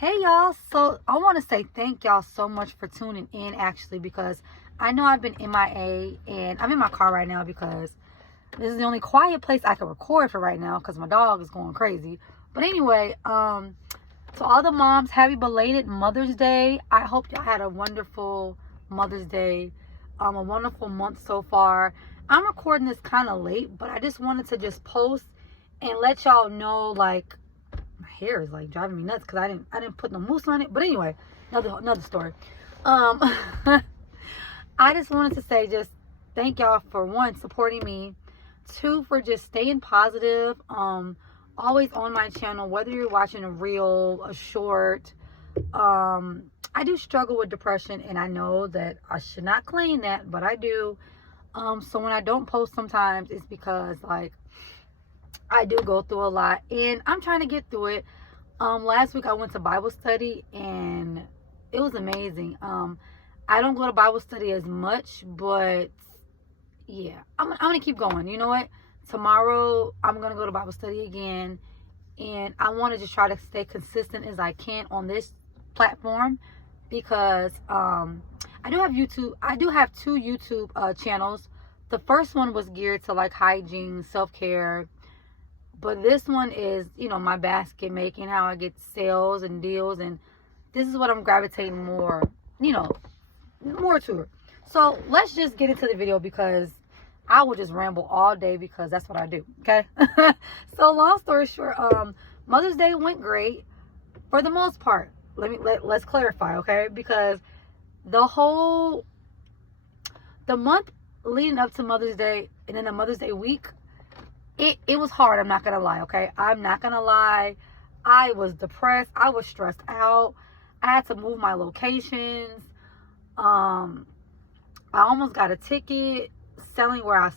Hey y'all, so I want to say thank y'all so much for tuning in actually, because I know I've been MIA and I'm in my car right now because this is the only quiet place I can record for right now because my dog is going crazy. But anyway, to all the moms, happy belated Mother's Day. I hope y'all had a wonderful Mother's Day, a wonderful month so far. I'm recording this kind of late, but I just wanted to just post and let y'all know, like, my hair is like driving me nuts because I didn't put no mousse on it. But anyway, another story. Um, I just wanted to say just thank y'all for, one, supporting me, two, for just staying positive. Always on my channel, whether you're watching a reel, a short. I do struggle with depression, and I know that I should not claim that, but I do. So when I don't post sometimes, it's because, like, I do go through a lot, and I'm trying to get through it. Last week I went to Bible study, and it was amazing. I don't go to Bible study as much, but yeah, I'm gonna keep going. You know what? Tomorrow I'm gonna go to Bible study again, and I want to just try to stay consistent as I can on this platform because I do have YouTube. I do have two YouTube channels. The first one was geared to like hygiene, self-care. But this one is, my basket making, how I get sales and deals. And this is what I'm gravitating more, more to. So let's just get into the video because I will just ramble all day because that's what I do. Okay. So long story short, Mother's Day went great for the most part. Let's clarify. Okay. Because the month leading up to Mother's Day and then the Mother's Day week, it was hard. I'm not going to lie, okay? I'm not going to lie. I was depressed. I was stressed out. I had to move my locations. I almost got a ticket selling where I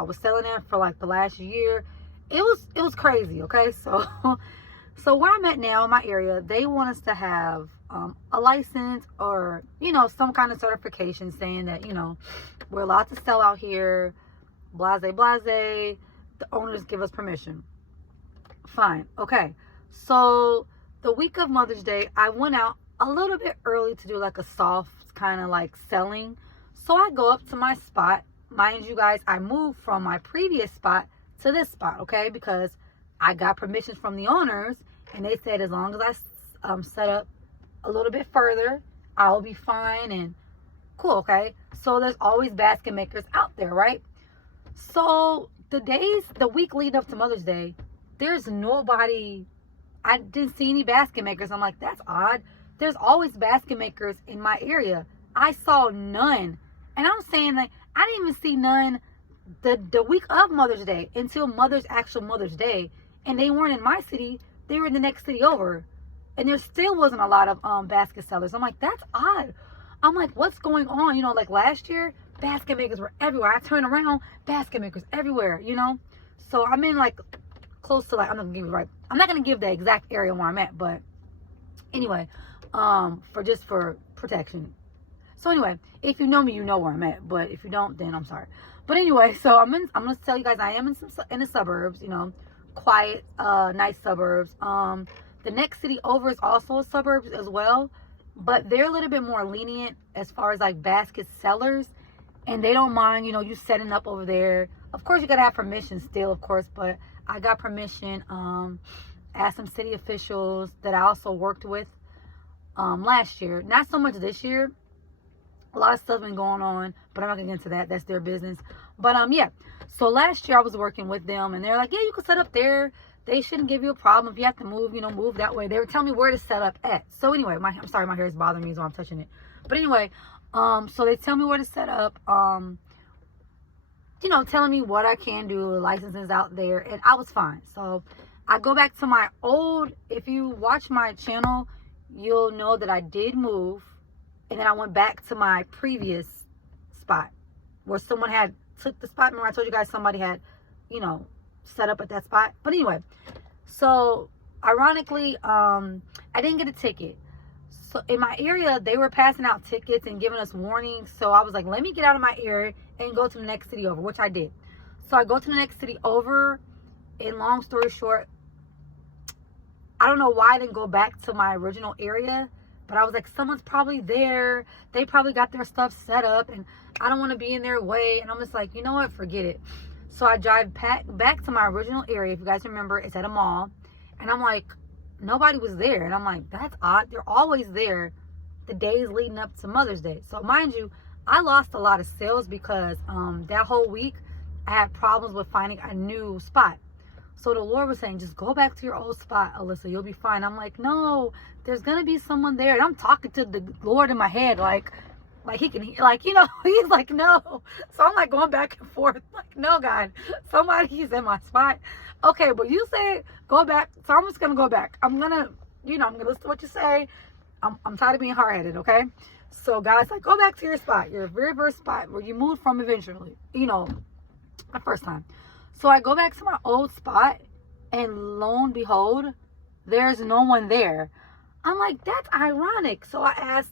was selling it for like the last year. It was crazy, okay? So where I'm at now in my area, they want us to have a license or, some kind of certification saying that, we're allowed to sell out here, blase, blase. The owners give us permission. Fine. Okay. So the week of Mother's Day, I went out a little bit early to do like a soft kind of like selling. So I go up to my spot. Mind you guys, I moved from my previous spot to this spot, okay? Because I got permissions from the owners and they said as long as I set up a little bit further, I'll be fine and cool, okay? So there's always basket makers out there, right? So the week leading up to Mother's Day, there's nobody. I didn't see any basket makers. I'm like, that's odd. There's always basket makers in my area. I saw none. And I'm saying, like, I didn't even see none the week of Mother's Day until actual Mother's Day. And they weren't in my city. They were in the next city over. And there still wasn't a lot of basket sellers. I'm like, that's odd. I'm like, what's going on? Like last year, basket makers were everywhere. I turned around, basket makers everywhere, So I'm in like close to like, I'm not gonna give the exact area where I'm at, but anyway, for protection. So anyway, if you know me, you know where I'm at, but if you don't, then I'm sorry. But anyway, so I'm gonna tell you guys I am in the suburbs, quiet, nice suburbs. The next city over is also a suburbs as well, but they're a little bit more lenient as far as like basket sellers. And they don't mind, you setting up over there. Of course, you got to have permission still, of course. But I got permission, asked some city officials that I also worked with last year. Not so much this year. A lot of stuff been going on. But I'm not going to get into that. That's their business. But, yeah. So last year I was working with them. And they're like, yeah, you can set up there. They shouldn't give you a problem. If you have to move, move that way. They were telling me where to set up at. So anyway, I'm sorry, my hair is bothering me, so I'm touching it. But anyway, so they tell me where to set up, telling me what I can do, licenses out there, and I was fine. So I go back to my if you watch my channel, you'll know that I did move, and then I went back to my previous spot where someone had took the spot. Remember I told you guys somebody had, set up at that spot. But anyway, so ironically, I didn't get a ticket. So in my area, they were passing out tickets and giving us warnings. So I was like, let me get out of my area and go to the next city over, which I did. So I go to the next city over, and long story short, I don't know why I didn't go back to my original area, but I was like, someone's probably there. They probably got their stuff set up, and I don't want to be in their way. And I'm just like, you know what? Forget it. So I drive back to my original area. If you guys remember, it's at a mall. And I'm like, nobody was there. And I'm like, that's odd. They're always there the days leading up to Mother's Day. So mind you, I lost a lot of sales because that whole week I had problems with finding a new spot. So the Lord was saying, just go back to your old spot, Alyssa. You'll be fine. I'm like, no, there's going to be someone there. And I'm talking to the Lord in my head like he can, like, you know, he's like, no. So I'm like going back and forth. Like, no, God, somebody's in my spot. Okay, but you say go back. So I'm just going to go back. I'm going to, you know, I'm going to listen to what you say. I'm tired of being hard-headed, okay? So God's like, go back to your spot, your very first spot where you moved from eventually, you know, the first time. So I go back to my old spot, and lo and behold, there's no one there. I'm like, that's ironic. So I asked,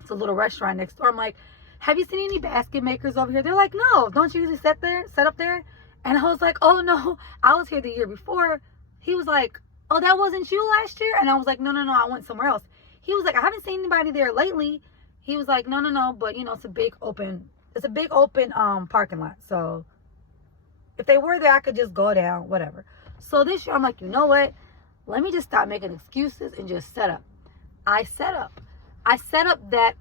it's a little restaurant next door. I'm like, have you seen any basket makers over here? They're like, no, don't you usually set up there? And I was like, oh no, I was here the year before. He was like, oh, that wasn't you last year? And I was like, no, I went somewhere else. He was like, I haven't seen anybody there lately. He was like, no, but you know, it's a big open parking lot. So if they were there, I could just go down, whatever. So this year, I'm like, you know what? Let me just stop making excuses and just set up. I set up that,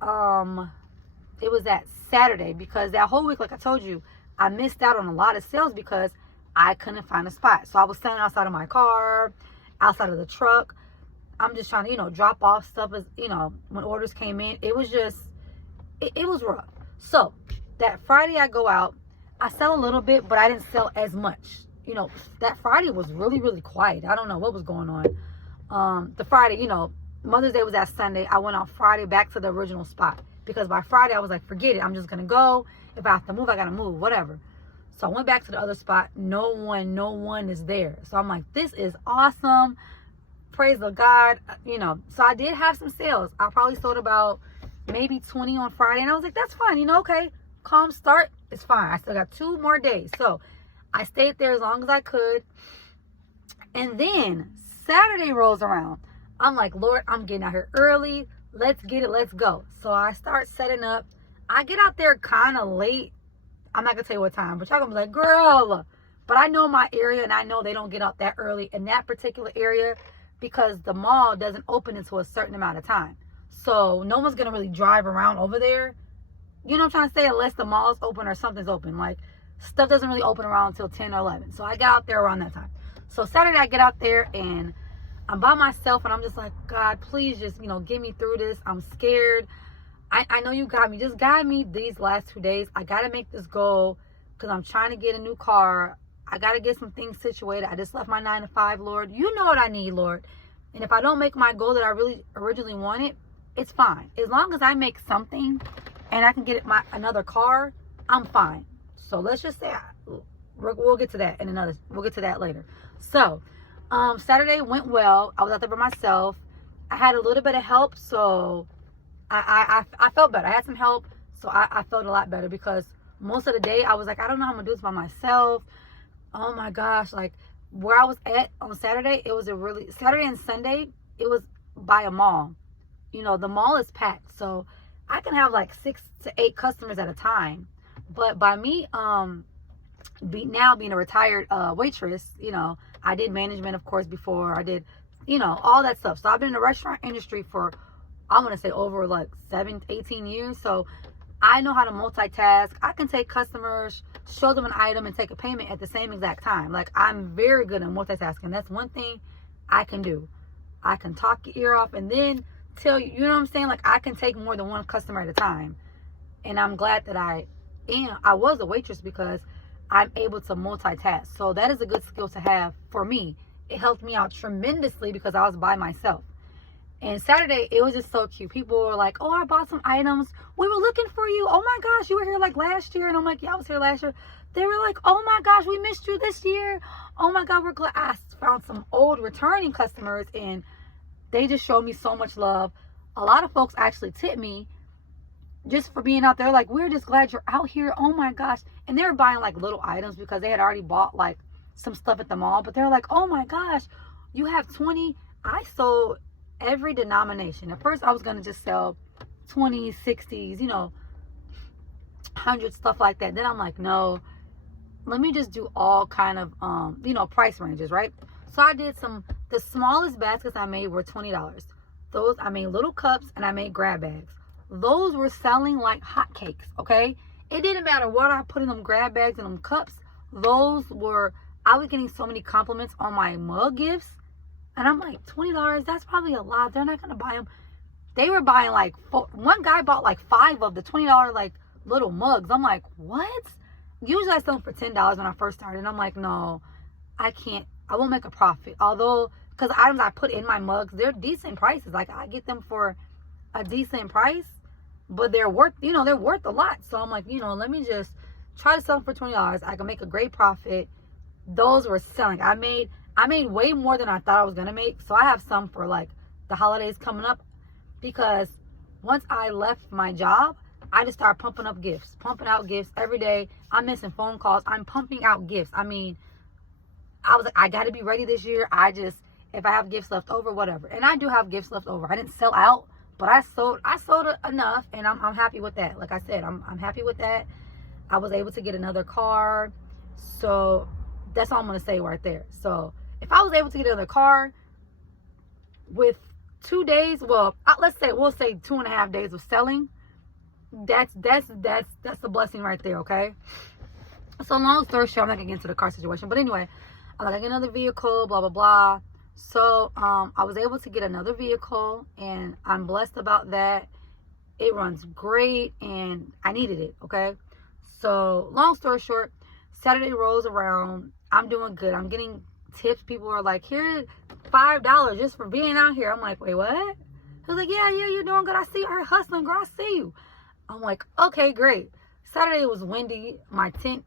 it was that Saturday, because that whole week, like I told you, I missed out on a lot of sales because I couldn't find a spot. So I was standing outside of my car, outside of the truck. I'm just trying to, you know, drop off stuff as, you know, when orders came in. It was just, it was rough. So that Friday I go out, I sell a little bit, but I didn't sell as much. You know, that Friday was really, really quiet. I don't know what was going on. The Friday, you know, Mother's Day was that Sunday. I went on Friday back to the original spot because by Friday I was like, forget it. I'm just going to go. If I have to move, I got to move, whatever. So I went back to the other spot. No one is there. So I'm like, this is awesome. Praise the God. You know, so I did have some sales. I probably sold about maybe 20 on Friday. And I was like, that's fine. You know, okay, calm start. It's fine. I still got 2 more days. So I stayed there as long as I could. And then Saturday rolls around. I'm like, Lord, I'm getting out here early. Let's get it. Let's go. So I start setting up. I get out there kind of late. I'm not going to tell you what time, but y'all going to be like, girl. But I know my area, and I know they don't get out that early in that particular area because the mall doesn't open until a certain amount of time. So no one's going to really drive around over there. You know what I'm trying to say? Unless the mall's open or something's open. Like, stuff doesn't really open around until 10 or 11. So I got out there around that time. So Saturday I get out there and I'm by myself and I'm just like, God, please just, you know, get me through this. I'm scared. I know you got me. Just guide me these last 2 days. I got to make this goal because I'm trying to get a new car. I got to get some things situated. I just left my 9 to 5, Lord. You know what I need, Lord. And if I don't make my goal that I really originally wanted, it's fine. As long as I make something and I can get another car, I'm fine. So let's just say we'll get to that we'll get to that later. So Saturday went well. I was out there by myself. I had a little bit of help, so I felt better. I had some help, so I felt a lot better because most of the day I was like, I don't know how I'm gonna do this by myself. Oh my gosh, like where I was at on Saturday, it was Saturday and Sunday, it was by a mall. You know, the mall is packed, so I can have like 6 to 8 customers at a time. But by me being a retired waitress, you know, I did management, of course, before. I did, you know, all that stuff. So I've been in the restaurant industry for, I want to say over like 18 years. So I know how to multitask. I can take customers, show them an item, and take a payment at the same exact time. Like, I'm very good at multitasking. That's one thing I can do. I can talk your ear off and then tell you, you know what I'm saying? Like, I can take more than one customer at a time. And I'm glad that I was a waitress because I'm able to multitask. So that is a good skill to have for me. It helped me out tremendously because I was by myself. And Saturday, it was just so cute. People were like, oh, I bought some items. We were looking for you. Oh my gosh, you were here like last year. And I'm like, yeah, I was here last year. They were like, oh my gosh, we missed you this year. Oh my God, we're glad. I found some old returning customers and they just showed me so much love. A lot of folks actually tipped me just for being out there. Like, we're just glad you're out here. Oh my gosh. And they were buying like little items because they had already bought like some stuff at the mall. But they're like, oh my gosh, You have 20. I sold every denomination. At first, I was going to just sell 20s, 60s, 100, stuff like that. Then I'm like, no, let me just do all kind of, price ranges, right? So I did the smallest baskets I made were $20. Those, I made little cups and I made grab bags. Those were selling like hotcakes, okay? It didn't matter what I put in them grab bags and them cups. I was getting so many compliments on my mug gifts. And I'm like, $20, that's probably a lot. They're not going to buy them. They were buying like, one guy bought like 5 of the $20 like little mugs. I'm like, what? Usually I sell them for $10 when I first started. And I'm like, no, I can't. I won't make a profit. Although, because the items I put in my mugs, they're decent prices. Like, I get them for a decent price. But they're worth, they're worth a lot. So I'm like, let me just try to sell them for $20. I can make a great profit. Those were selling. I made way more than I thought I was going to make. So I have some for like the holidays coming up. Because once I left my job, I just started pumping out gifts every day. I'm missing phone calls. I'm pumping out gifts. I mean, I was like, I got to be ready this year. If I have gifts left over, whatever. And I do have gifts left over. I didn't sell out, but I sold enough, and I'm happy with that. Like I said, I'm happy with that. I was able to get another car. So that's all I'm going to say right there. So if I was able to get another car with 2 days, we'll say 2.5 days of selling, that's a blessing right there, okay? So long story short, I'm not gonna get into the car situation, but anyway, I got another vehicle, blah blah blah. So I was able to get another vehicle, and I'm blessed about that. It runs great, and I needed it, okay? So long story short, Saturday rolls around. I'm doing good. I'm getting tips. People are like, here's $5 just for being out here. I'm like, wait, what? He's like, yeah, you're doing good. I see you hustling, girl. I see you. I'm like, okay, great. Saturday was windy. My tent,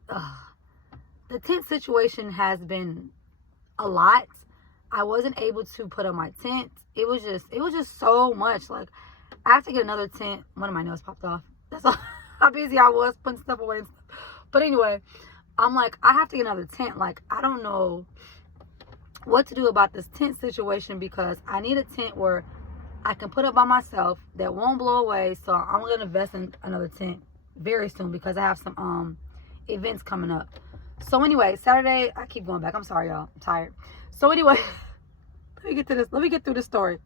the tent situation has been a lot. I wasn't able to put up my tent. It was just so much. Like, I have to get another tent. One of my nails popped off. That's how busy I was putting stuff away and stuff. But anyway, I'm like, I have to get another tent. Like, I don't know what to do about this tent situation, because I need a tent where I can put up by myself that won't blow away. So I'm going to invest in another tent very soon, because I have some events coming up. So anyway, Saturday, I keep going back. I'm sorry, y'all. I'm tired. So anyway, let me get through this story.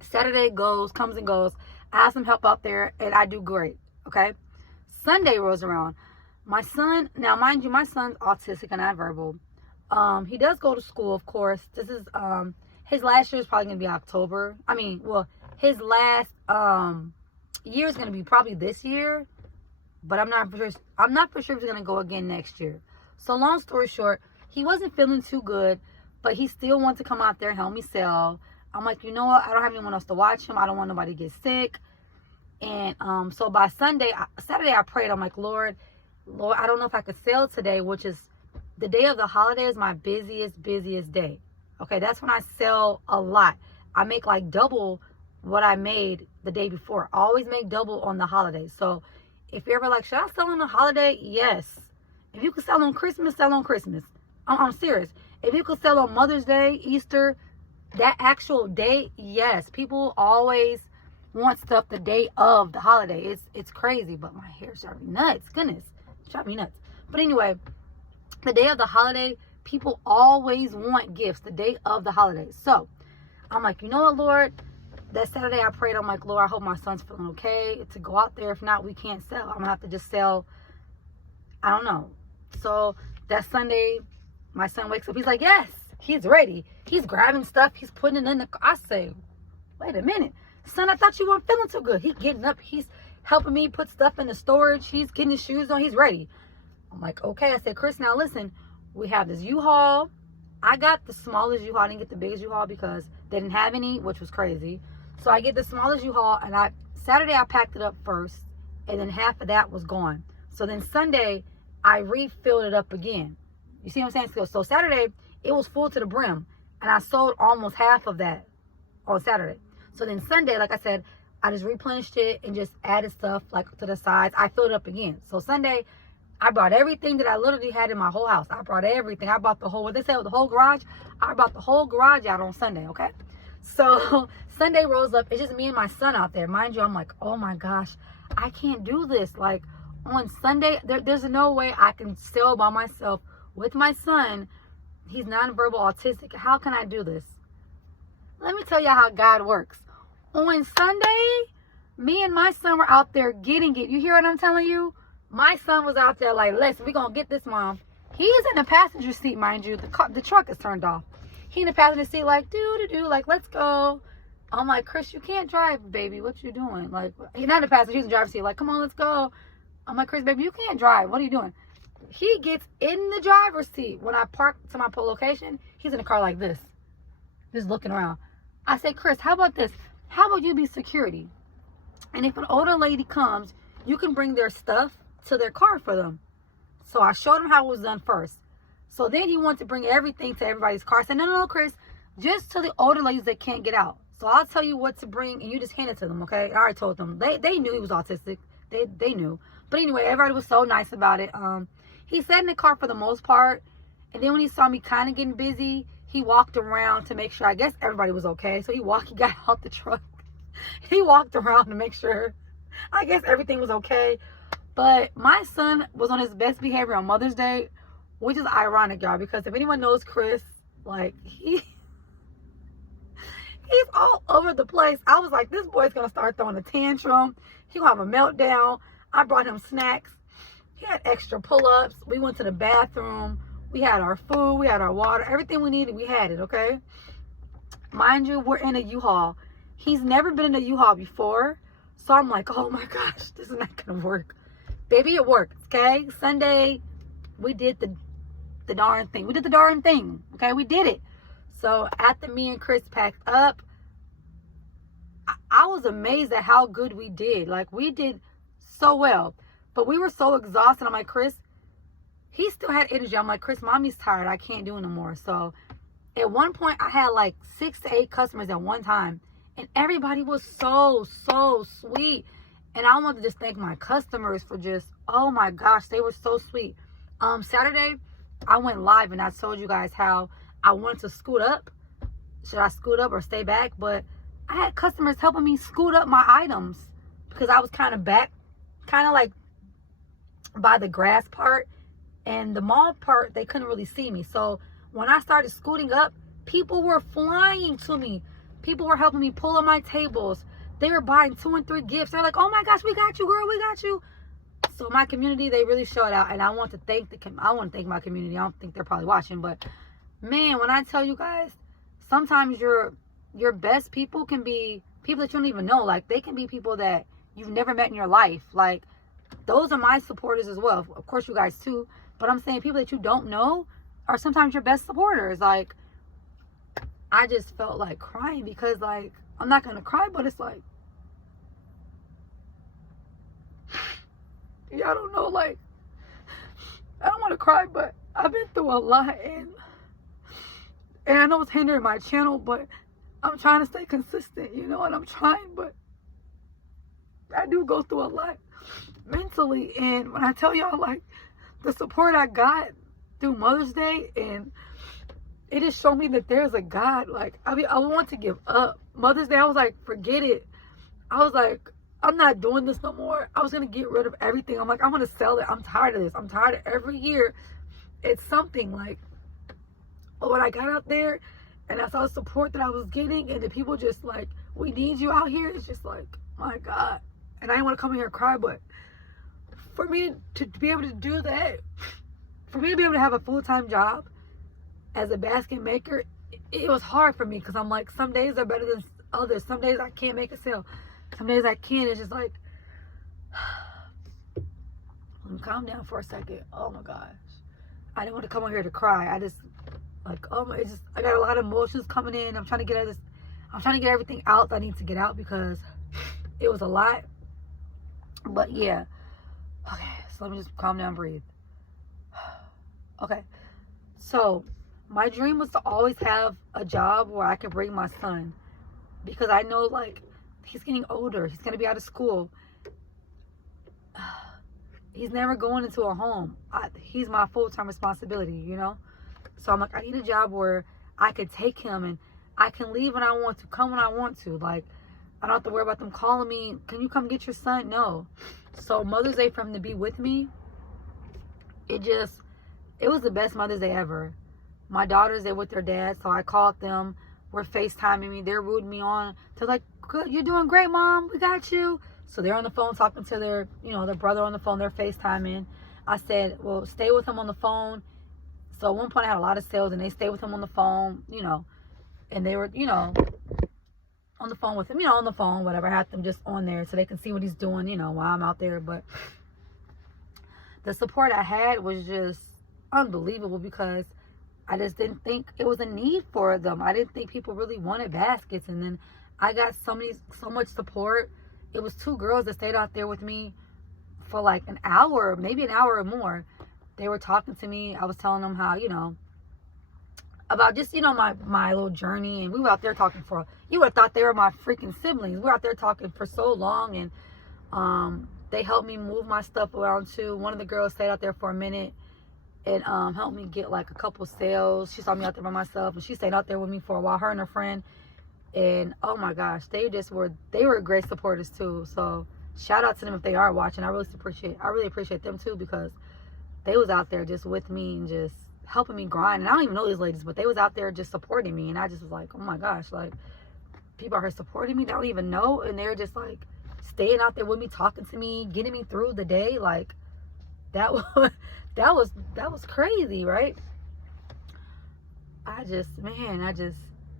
Saturday comes and goes. I have some help out there, and I do great. Okay. Sunday rolls around. My son, now mind you, my son's autistic and nonverbal. He does go to school, of course. This is his last year is probably gonna be October. His last year is gonna be probably this year, but I'm not for sure if he's gonna go again next year. So long story short, he wasn't feeling too good, but he still wanted to come out there and help me sell. I'm like, you know what? I don't have anyone else to watch him. I don't want nobody to get sick. And so by Saturday, I prayed. I'm like, Lord, I don't know if I could sell today, which is the day of the holiday is my busiest day. Okay, that's when I sell a lot. I make like double what I made the day before. I always make double on the holidays. So if you're ever like, should I sell on the holiday? Yes. If you could sell on Christmas, sell on Christmas. I'm serious. If you could sell on Mother's Day, Easter, that actual day, yes. People always want stuff the day of the holiday. It's crazy, but my hair's driving me nuts. Goodness, it's driving me nuts. But anyway, the day of the holiday, people always want gifts the day of the holiday. So I'm like, you know what, Lord? That Saturday I prayed. I'm like, Lord, I hope my son's feeling okay to go out there. If not, we can't sell. I'm going to have to just sell. I don't know. So that Sunday, my son wakes up. He's like, yes, he's ready. He's grabbing stuff. He's putting it in the car. I say, wait a minute. Son, I thought you weren't feeling too good. He's getting up. He's helping me put stuff in the storage. He's getting his shoes on. He's ready. I'm like, okay. I said, Chris, now listen. We have this U-Haul. I got the smallest U-Haul. I didn't get the biggest U-Haul because they didn't have any, which was crazy. So I get the smallest U-Haul, and Saturday I packed it up first, and then half of that was gone. So then Sunday I refilled it up again. You see what I'm saying? So Saturday it was full to the brim, and I sold almost half of that on Saturday. So then Sunday, like I said, I just replenished it and just added stuff like to the sides. I filled it up again. So Sunday I brought everything that I literally had in my whole house. I brought everything. I bought the whole, what they say, the whole garage. I brought the whole garage out on Sunday, okay? So Sunday rolls up. It's just me and my son out there. Mind you, I'm like, oh my gosh, I can't do this. Like on Sunday, there's no way I can sail by myself with my son. He's nonverbal autistic. How can I do this? Let me tell you how God works. On Sunday, me and my son were out there getting it. You hear what I'm telling you? My son was out there like, listen, we're going to get this, Mom. He's in the passenger seat, mind you. The truck is turned off. He in the passenger seat like, like, let's go. I'm like, Chris, you can't drive, baby. What you doing? Like, he's not in the passenger, he's in the driver's seat. Like, come on, let's go. I'm like, Chris, baby, you can't drive. What are you doing? He gets in the driver's seat. When I park to my location, he's in the car like this, just looking around. I say, Chris, how about this? How about you be security? And if an older lady comes, you can bring their stuff to their car for them. So I showed him how it was done first. So then he wants to bring everything to everybody's car. I said, no, Chris, just to the older ladies that can't get out. So I'll tell you what to bring, and you just hand it to them, okay? I already told them. They knew he was autistic. They knew. But anyway, everybody was so nice about it. He sat in the car for the most part. And then when he saw me kind of getting busy, he walked around to make sure, I guess everybody was okay. So he got out the truck. He walked around to make sure, I guess everything was okay. But my son was on his best behavior on Mother's Day, which is ironic, y'all, because if anyone knows Chris, like, he's all over the place. I was like, this boy's going to start throwing a tantrum. He's going to have a meltdown. I brought him snacks. He had extra pull-ups. We went to the bathroom. We had our food. We had our water. Everything we needed, we had it, okay? Mind you, we're in a U-Haul. He's never been in a U-Haul before. So I'm like, oh my gosh, this is not going to work. Baby, it worked, okay? Sunday, we did the darn thing. We did the darn thing, okay? We did it. So after me and Chris packed up, I was amazed at how good we did. Like, we did so well. But we were so exhausted. I'm like, Chris, he still had energy. I'm like, Chris, mommy's tired. I can't do it no more. So at one point, I had like 6 to 8 customers at one time. And everybody was so sweet. And I want to just thank my customers for just, oh my gosh, they were so sweet. Saturday, I went live and I told you guys how I wanted to scoot up. Should I scoot up or stay back? But I had customers helping me scoot up my items because I was kind of back, kind of like by the grass part. And the mall part, they couldn't really see me. So when I started scooting up, people were flying to me. People were helping me pull up my tables. They were buying 2 and 3 gifts. They're like, oh my gosh, we got you, girl, we got you. So my community, they really showed out. And I want to thank my community. I don't think they're probably watching. But man, when I tell you guys, sometimes your best people can be people that you don't even know. Like, they can be people that you've never met in your life. Like, those are my supporters as well. Of course, you guys too. But I'm saying people that you don't know are sometimes your best supporters. Like, I just felt like crying because, like, I'm not going to cry, but it's like, yeah, I don't know, like, I don't want to cry, but I've been through a lot, and I know it's hindering my channel, but I'm trying to stay consistent, you know, and I'm trying, but I do go through a lot mentally. And when I tell y'all, like, the support I got through Mother's Day, and it just showed me that there's a God. Like, I mean, I want to give up. Mother's Day, I was like, forget it. I was like, I'm not doing this no more. I was going to get rid of everything. I'm like, I'm going to sell it. I'm tired of this. I'm tired of every year. It's something like, when I got out there and I saw the support that I was getting, and the people just like, we need you out here. It's just like, my God. And I didn't want to come in here and cry, but for me to be able to do that, for me to be able to have a full-time job as a basket maker, it was hard for me because I'm like, some days are better than others. Some days I can't make a sale. Some days I can. It's just like, let me calm down for a second. Oh my gosh. I didn't want to come on here to cry. I just, like, oh my, it's just, I got a lot of emotions coming in. I'm trying to get everything out that I need to get out because it was a lot. But yeah. Okay, so let me just calm down, breathe. Okay. So my dream was to always have a job where I could bring my son, because I know, like, he's getting older. He's going to be out of school. He's never going into a home. He's my full-time responsibility, you know? So I'm like, I need a job where I could take him and I can leave when I want to, come when I want to. Like, I don't have to worry about them calling me, can you come get your son? No. So Mother's Day for him to be with me, it was the best Mother's Day ever. My daughters, they're with their dad, so I called them. We're FaceTiming me. They're rooting me on. They're like, good, you're doing great, Mom. We got you. So they're on the phone talking to their brother on the phone. They're FaceTiming. I said, well, stay with him on the phone. So at one point I had a lot of sales, and they stayed with him on the phone, and they were, on the phone with him, on the phone, whatever. I had them just on there so they can see what he's doing, while I'm out there. But the support I had was just unbelievable because I just didn't think it was a need for them. I didn't think people really wanted baskets. And then I got so much support. It was 2 girls that stayed out there with me for like an hour, maybe an hour or more. They were talking to me. I was telling them how, about just, my little journey. And we were out there talking you would have thought they were my freaking siblings. We were out there talking for so long. And they helped me move my stuff around too. One of the girls stayed out there for a minute and helped me get like a couple sales. She saw me out there by myself, and she stayed out there with me for a while, her and her friend. And oh my gosh, they were great supporters too. So shout out to them if they are watching. I really appreciate them too, because they was out there just with me and just helping me grind. And I don't even know these ladies, but they was out there just supporting me. And I just was like, oh my gosh, like people are here supporting me that I don't even know, and they're just like staying out there with me, talking to me, getting me through the day. Like that was crazy, right?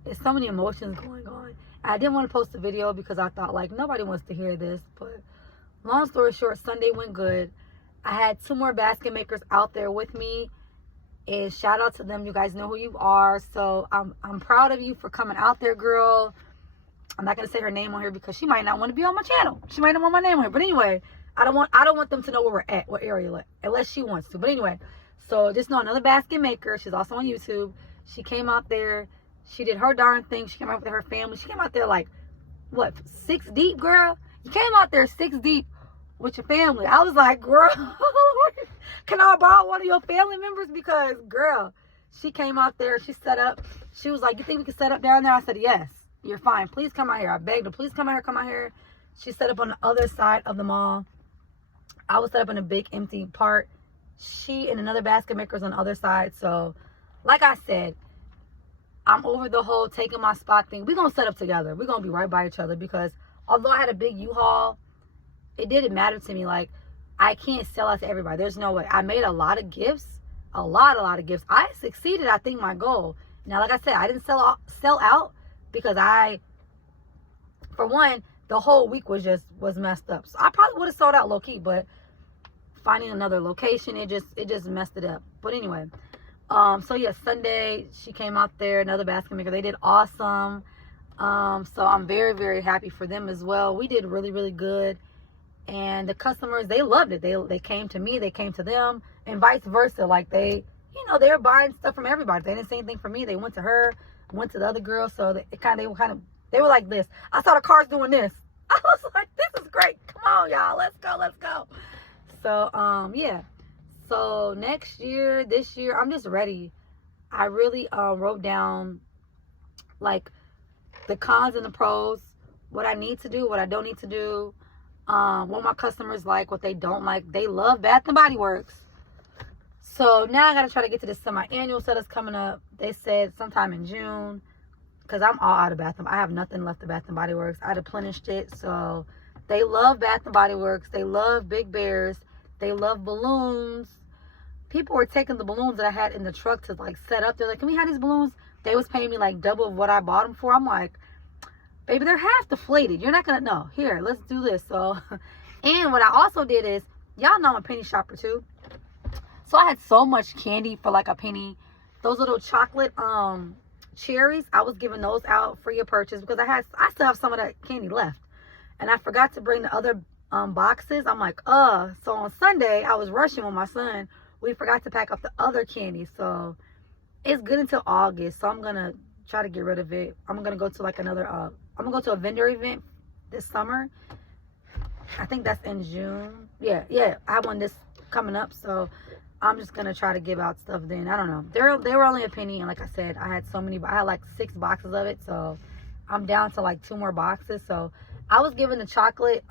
It's so many emotions going on. I didn't want to post the video because I thought like nobody wants to hear this. But long story short, Sunday went good. I had 2 more basket makers out there with me, and shout out to them. You guys know who you are. So I'm proud of you for coming out there, girl. I'm not gonna say her name on here because she might not want to be on my channel. She might not want my name on here. But anyway, I don't want them to know where we're at, what area, unless she wants to. But anyway, so just know another basket maker. She's also on YouTube. She came out there. She did her darn thing. She came out with her family. She came out there like, what, 6 deep, girl? You came out there 6 deep with your family. I was like, girl, can I borrow one of your family members? Because, girl, she came out there. She set up. She was like, you think we can set up down there? I said, yes, you're fine. Please come out here. I begged her, please come out here. She set up on the other side of the mall. I was set up in a big empty part. She and another basket maker is on the other side. So, like I said, I'm over the whole taking my spot thing. We're going to set up together. We're going to be right by each other because although I had a big U-Haul, it didn't matter to me. Like, I can't sell out to everybody. There's no way. I made a lot of gifts. A lot of gifts. I succeeded, I think, my goal. Now, like I said, I didn't sell out because for one, the whole week was messed up. So I probably would have sold out low-key, but finding another location, it just messed it up. But anyway, so yeah, Sunday she came out there, another basket maker. They did awesome. So I'm very, very happy for them as well. We did really, really good, and the customers, they loved it. They came to me, they came to them, and vice versa. Like they were buying stuff from everybody. They didn't say anything for me. They went to her, went to the other girl. So they were like this. I saw the cars doing this. I was like, this is great. Come on, y'all, let's go. So yeah. So this year, I'm just ready. I really wrote down like the cons and the pros, what I need to do, what I don't need to do, what my customers like, what they don't like. They love Bath and Body Works. So now I got to try to get to this semi-annual set that's coming up. They said sometime in June, because I'm all out of Bath and I have nothing left of Bath and Body Works. I replenished it. So they love Bath and Body Works. They love Big Bears. They love balloons. People were taking the balloons that I had in the truck to like set up. They're like, can we have these balloons? They was paying me like double of what I bought them for. I'm like, baby, they're half deflated. You're not going to know. Here, let's do this. So, and what I also did is, y'all know I'm a penny shopper too. So I had so much candy for like a penny. Those little chocolate cherries, I was giving those out free of purchase because I still have some of that candy left. And I forgot to bring the other boxes. I'm like, so on Sunday, I was rushing with my son. We forgot to pack up the other candy. So it's good until August. So I'm going to try to get rid of it. I'm going to go to like I'm going to go to a vendor event this summer. I think that's in June. Yeah. I have one this coming up, so I'm just gonna try to give out stuff then. I don't know. They were only a penny, and like I said, I had like 6 boxes of it, so I'm down to like 2 more boxes. So I was giving the chocolate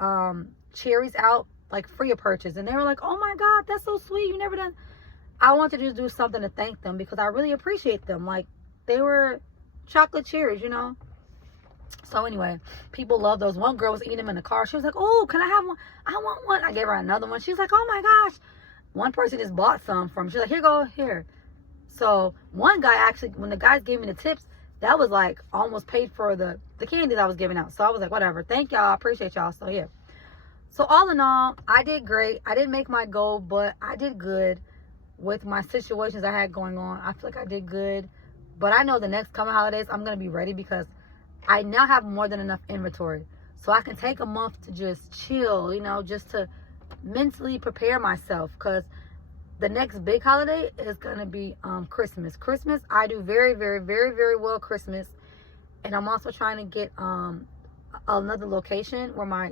cherries out like free of purchase, and they were like, "Oh my God, that's so sweet. You never done." I wanted to just do something to thank them because I really appreciate them. Like, they were chocolate cherries, you know. So anyway, people love those. One girl was eating them in the car. She was like, "Oh, can I have one? I want one." I gave her another one. She was like, "Oh my gosh." One person just bought some from me. She's like, "Here, go, here." So one guy actually, when the guys gave me the tips, that was like almost paid for the candies I was giving out. So I was like, whatever. Thank y'all. I appreciate y'all. So yeah. So all in all, I did great. I didn't make my goal, but I did good with my situations I had going on. I feel like I did good. But I know the next coming holidays, I'm going to be ready because I now have more than enough inventory. So I can take a month to just chill, you know, just to mentally prepare myself. Because the next big holiday is going to be Christmas. Christmas, I do very, very, very, very well Christmas. And I'm also trying to get another location where my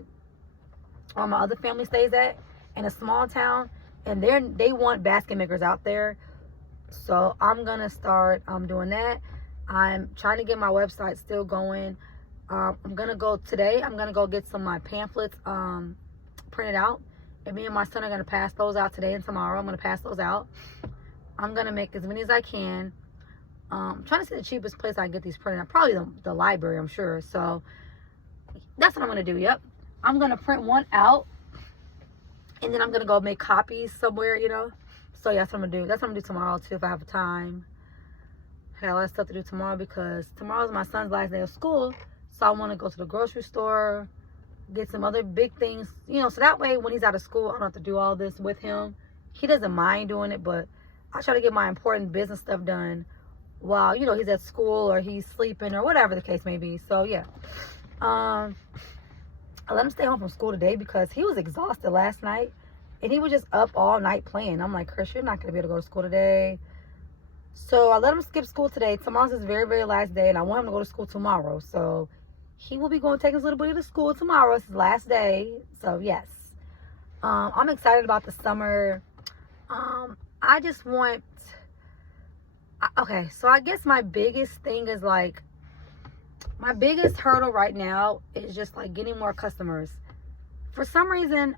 other family stays at in a small town. And they want basket makers out there. So I'm going to start doing that. I'm trying to get my website still going. I'm going to go today. I'm going to go get some of my pamphlets printed out. And me and my son are going to pass those out today and tomorrow. I'm going to pass those out. I'm going to make as many as I can. I'm trying to see the cheapest place I can get these printed out. Probably the library, I'm sure. So that's what I'm going to do. Yep. I'm going to print one out. And then I'm going to go make copies somewhere, you know. So yeah, that's what I'm going to do. That's what I'm going to do tomorrow, too, if I have time. I got a lot of stuff to do tomorrow because tomorrow's my son's last day of school. So I want to go to the grocery store, get some other big things, you know, so that way when he's out of school, I don't have to do all this with him. He doesn't mind doing it, but I try to get my important business stuff done while, you know, he's at school or he's sleeping or whatever the case may be. So yeah. I let him stay home from school today because he was exhausted last night and he was just up all night playing. I'm like, Chris, you're not going to be able to go to school today. So I let him skip school today. Tomorrow's his very, very last day, and I want him to go to school tomorrow. So he will be going to take his little buddy to school tomorrow. It's his last day. So yes. I'm excited about the summer. I just want... Okay, so I guess my biggest thing is like... My biggest hurdle right now is just like getting more customers. For some reason,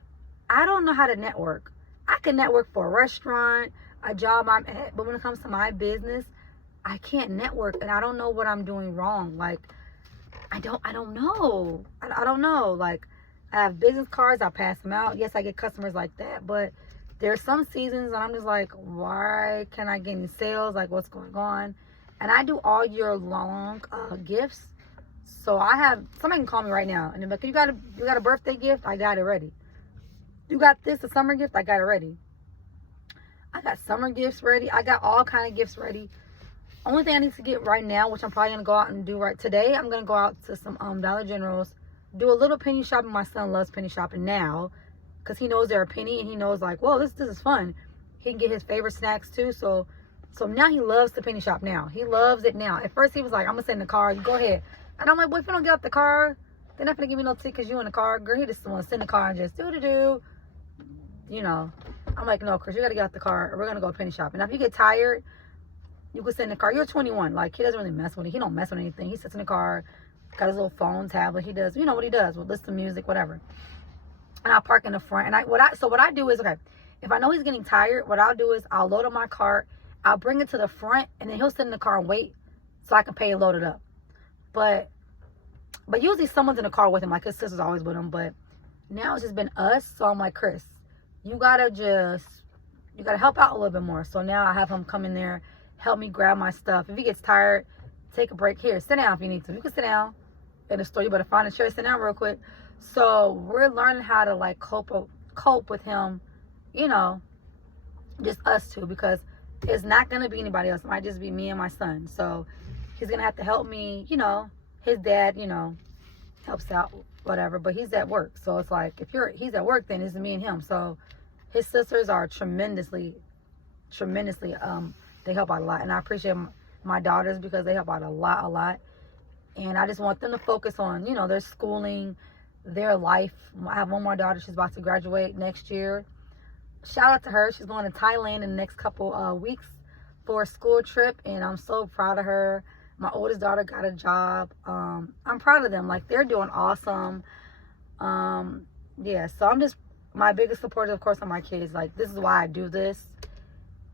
I don't know how to network. I can network for a restaurant, a job I'm at, but when it comes to my business, I can't network and I don't know what I'm doing wrong. Like, I don't know. I don't know. Like, I have business cards, I pass them out. Yes, I get customers like that, but there's some seasons and I'm just like, why can't I get any sales? Like, what's going on? And I do all year long gifts. So I have, somebody can call me right now and they're like, you got a birthday gift? I got it ready. You got this, a summer gift? I got it ready. I got summer gifts ready. I got all kind of gifts ready. Only thing I need to get right now, which I'm probably going to go out and do right today, I'm going to go out to some Dollar Generals, do a little penny shopping. My son loves penny shopping now because he knows they're a penny and he knows like, whoa, this is fun. He can get his favorite snacks too. So now he loves the penny shop now. He loves it now. At first he was like, I'm going to sit in the car. You go ahead. And I'm like, boy, if you don't get out the car, they're not going to give me no ticket because you in the car. Girl, he just wants to sit in the car and just do. You know. I'm like, no, Chris, you got to get out the car. Or we're going to go penny shopping. Now, if you get tired, you can sit in the car. You're 21. Like, he doesn't really mess with it. He don't mess with anything. He sits in the car, got his little phone, tablet. He does, you know what he does. We'll listen to music, whatever. And I'll park in the front. And what I do is, okay, if I know he's getting tired, what I'll do is I'll load up my cart. I'll bring it to the front. And then he'll sit in the car and wait so I can pay and load it up. But usually someone's in the car with him. Like, his sister's always with him. But now it's just been us. So I'm like, Chris, you gotta help out a little bit more. So now I have him come in there, help me grab my stuff. If he gets tired, take a break. Here, sit down if you need to. You can sit down in the store. You better find a chair, sit down real quick. So we're learning how to like cope with him, you know, just us two, because it's not gonna be anybody else. It might just be me and my son. So he's gonna have to help me, you know. His dad, you know, helps out, whatever, but he's at work. So it's like, if he's at work, then it's me and him. So his sisters are tremendously, they help out a lot. And I appreciate my daughters because they help out a lot. And I just want them to focus on, you know, their schooling, their life. I have one more daughter. She's about to graduate next year. shout out to her. She's going to Thailand in the next couple weeks for a school trip, and I'm so proud of her. My oldest daughter got a job. I'm proud of them. Like, they're doing awesome. Yeah, so I'm just, my biggest supporter, of course, are my kids. Like, this is why I do this.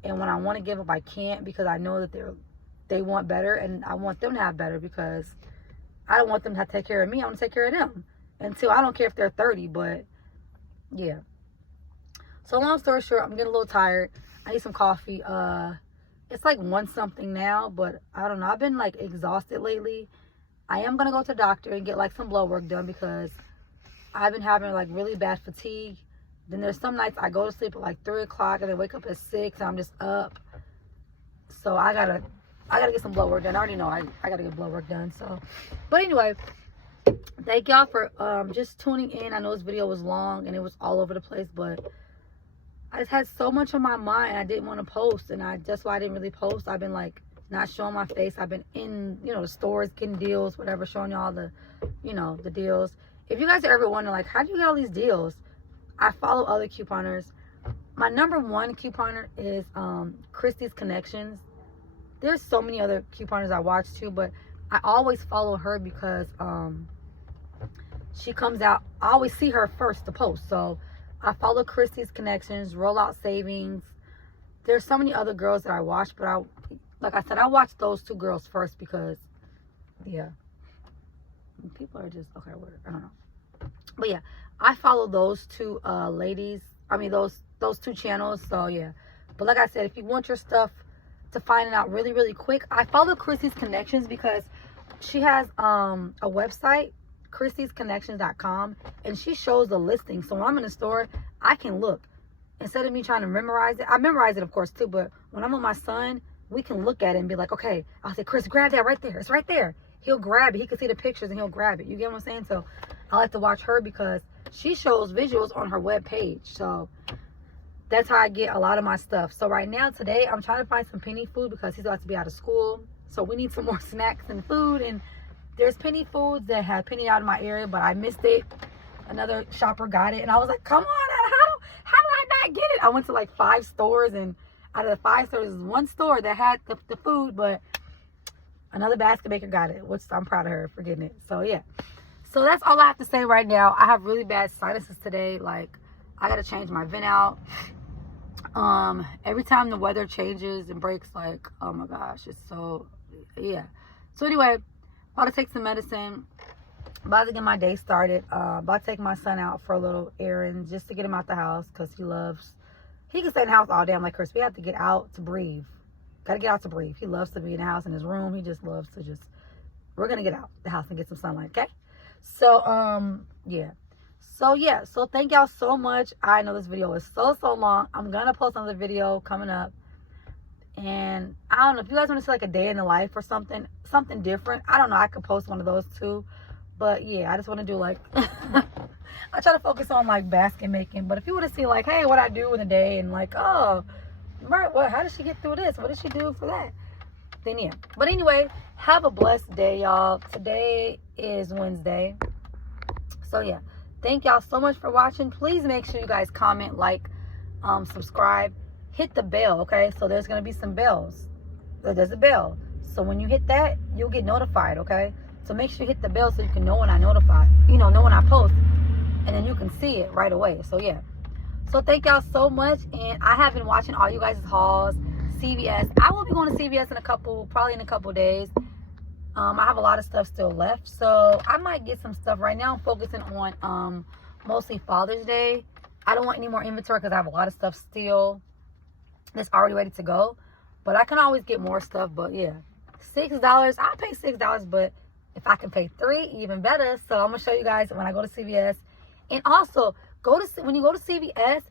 And when I want to give up, I can't, because I know that they want better, and I want them to have better, because I don't want them to have to take care of me. I want to take care of them. Until, I don't care if they're 30, but yeah. So long story short, I'm getting a little tired. I need some coffee. It's like 1 something now, but I don't know. I've been like exhausted lately. I am going to go to the doctor and get like some blood work done, because I've been having like really bad fatigue. Then there's some nights I go to sleep at like 3 o'clock and then wake up at 6 and I'm just up. So I gotta get some blood work done. I already know I gotta get blood work done. So, but anyway, thank y'all for just tuning in. I know this video was long and it was all over the place, but I just had so much on my mind. I didn't want to post, and that's why I didn't really post. I've been like not showing my face. I've been in, the stores getting deals, whatever, showing y'all the, the deals. If you guys are ever wondering, like, how do you get all these deals? I follow other couponers. My number 1 couponer is Christy's Connections. There's so many other couponers I watch too, but I always follow her because she comes out. I always see her first to post. So I follow Christy's Connections, Rollout Savings. There's so many other girls that I watch, but like I said, I watch those 2 girls first because, yeah, people are just, okay, whatever, I don't know. But yeah, I follow those 2 ladies. I mean, those 2 channels. So yeah, but like I said, if you want your stuff to find it out really, really quick, I follow Christy's Connections because she has a website, ChristysConnections.com, and she shows the listing. So when I'm in the store, I can look. Instead of me trying to memorize it, I memorize it, of course, too, but when I'm with my son, we can look at it and be like, okay, I'll say, Chris, grab that right there. It's right there. He'll grab it. He can see the pictures and he'll grab it. You get what I'm saying? So I like to watch her because she shows visuals on her web page. So that's how I get a lot of my stuff. So right now, today, I'm trying to find some Penny food because he's about to be out of school. So we need some more snacks and food. And there's Penny foods that have Penny out in my area, but I missed it. Another shopper got it. And I was like, come on, how did I not get it? I went to like 5 stores, and out of the 5 stores, there's 1 store that had the food, but another basket maker got it, which I'm proud of her for getting it. So yeah. So that's all I have to say right now. I have really bad sinuses today. Like, I got to change my vent out. Every time the weather changes and breaks, like, oh my gosh, it's so, yeah. So anyway, about to take some medicine. About to get my day started. About to take my son out for a little errand just to get him out the house because he can stay in the house all day. I'm like, Chris, we have to get out to breathe. Got to get out to breathe. He loves to be in the house, in his room. He just loves to we're going to get out the house and get some sunlight, okay? So, yeah. So thank y'all so much. I know this video is so long. I'm going to post another video coming up. And I don't know if you guys want to see like a day in the life or something different. I don't know. I could post one of those too. But yeah, I just want to do like, I try to focus on like basket making. But if you want to see like, hey, what I do in a day and like, oh, right, well, how did she get through this? What did she do for that? Then yeah. But anyway, have a blessed day, y'all. Today is Wednesday. So yeah, thank y'all so much for watching. Please make sure you guys comment, like, subscribe, hit the bell, okay? So there's going to be some bells. There's a bell. So when you hit that, you'll get notified, okay? So make sure you hit the bell so you can know when I notify, know when I post, and then you can see it right away. So yeah. So thank y'all so much. And I have been watching all you guys' hauls, CVS. I will be going to CVS probably in a couple days. I have a lot of stuff still left. So I might get some stuff. Right now I'm focusing on mostly Father's Day. I don't want any more inventory because I have a lot of stuff still that's already ready to go. But I can always get more stuff. But yeah, $6. I'll pay $6, but if I can pay $3, even better. So I'm going to show you guys when I go to CVS. And also, when you go to CVS,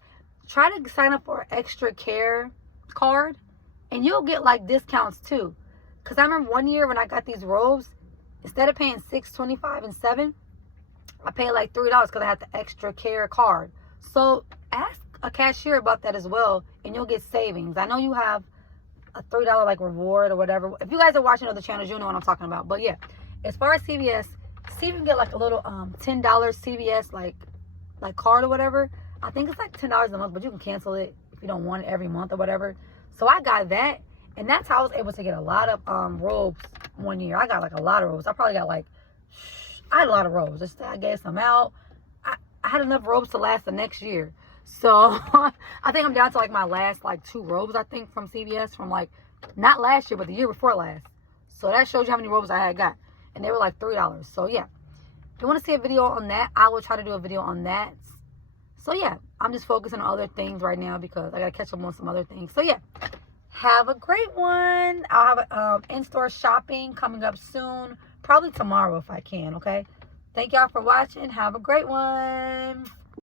try to sign up for an extra care card. And you'll get like discounts too. Because I remember one year when I got these robes, instead of paying $6.25 and $7, I paid like $3 because I had the extra care card. So ask a cashier about that as well, and you'll get savings. I know you have a $3 like reward or whatever. If you guys are watching other channels, you know what I'm talking about. But yeah, as far as CVS, see if you can get like a little $10 CVS like card or whatever. I think it's like $10 a month, but you can cancel it if you don't want it every month or whatever. So I got that, and that's how I was able to get a lot of robes one year. I got like a lot of robes. I probably got like, I had a lot of robes. Just I gave some out. I had enough robes to last the next year. So I think I'm down to like my last like 2 robes, I think, from CVS from like not last year, but the year before last. So that shows you how many robes I had got, and they were like $3. So yeah, if you want to see a video on that, I will try to do a video on that. So yeah, I'm just focusing on other things right now because I gotta catch up on some other things. So yeah, have a great one. I'll have in-store shopping coming up soon, probably tomorrow if I can. Okay, thank y'all for watching. Have a great one.